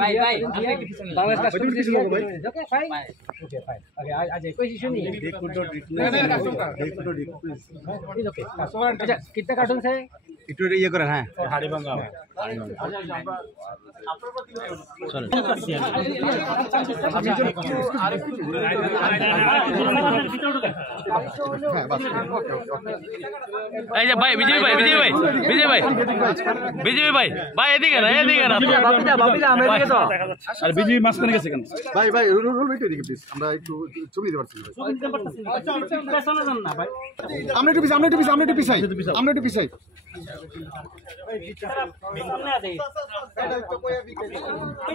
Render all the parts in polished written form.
ভাই ভাই বাংলাদেশ কাস্টমার কিছু লোক ভাই okay fine okay fine okay आज कोई इशू नहीं है देखो तो ओके अच्छा कितना कार्टून है একটু ইয়ে করেন হ্যাঁ হাড়ি ভাঙা চলেন এই যে ভাই বিজয় ভাই ভাই এদিকে না বাপিদা আমরা এদিকে তো আর বিজয় মাঝখানে গেছে কেন ভাই ভাই রোল একটু এদিকে প্লিজ আমরা একটু ছবি নিতে পারছি না ভাই আমরা একটু পিছাই না দেই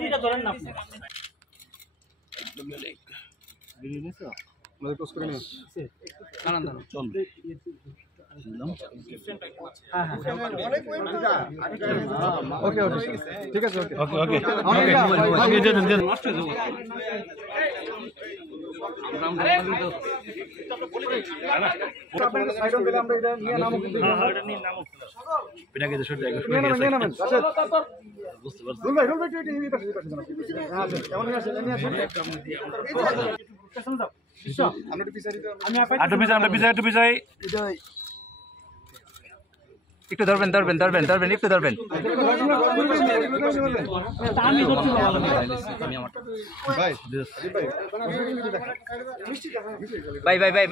এটা ধরেন না আপনি আমাদের ক্লোজ করে নিন আনন্দ চল ওকে ঠিক আছে ওকে একটু ধরবেন একটু ধরবেন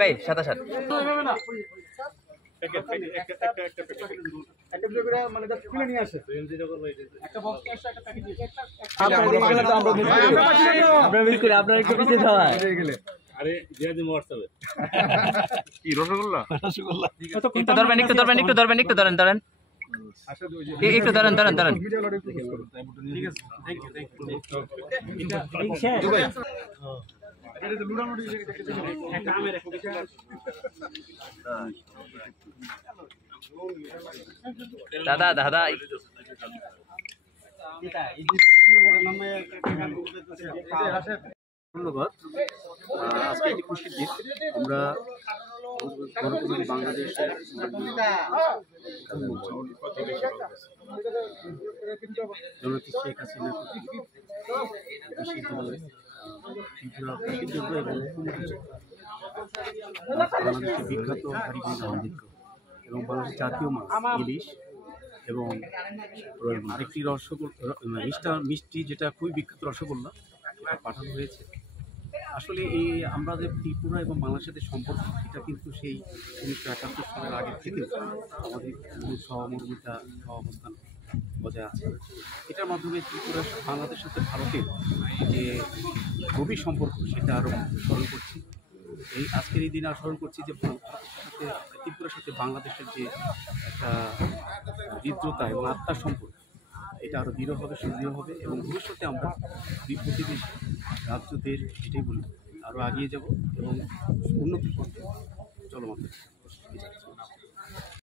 ভাই সাথে আপনারা একটু পিছিয়ে যাওয়া আরে দিয়ে দিন হোয়াটসঅ্যাপে কি রসগোল্লা একটু ধরেন একটু ধরেন একটু ধরেন একটু ধরেন ঠিক আছে দাদা ধন্যবাদ। আজকে একটি খুশির দিন। আমরা গণপ্রজাতন্ত্রী বাংলাদেশের জননেত্রী শেখ হাসিনার ত্রিপুরা এবং বাংলাদেশের বিখ্যাত হাড়িভাঙা নৃত্য এবং বাংলাদেশের জাতীয় মাছ ইলিশ এবং আরেকটি মিষ্টি যেটা খুবই বিখ্যাত রসগোল্লা এটা পাঠানো হয়েছে। আসলে এই আমাদের ত্রিপুরা এবং বাংলাদেশের সম্পর্ক এটা কিন্তু সেই 1971 সালের আগে থেকে আমাদের সহমর্মিতা সহাবস্থান বজায় আছে। এটার মাধ্যমে ত্রিপুরা বাংলাদেশের সাথে ভারতের যে গভীর সম্পর্ক সেটা আরও স্মরণ করছি। এই আজকের এই দিনে স্মরণ করছি যে ত্রিপুরার সাথে বাংলাদেশের যে একটা হৃদ্রতা এবং আত্মার সম্পর্ক এটা আরও দৃঢ় হবে, সুদৃঢ় হবে এবং ভবিষ্যতে আমরা দুই প্রতিবেশী রাজ্য দেশ এটাই বলি আরও এগিয়ে যাব এবং উন্নতির পথে চলমান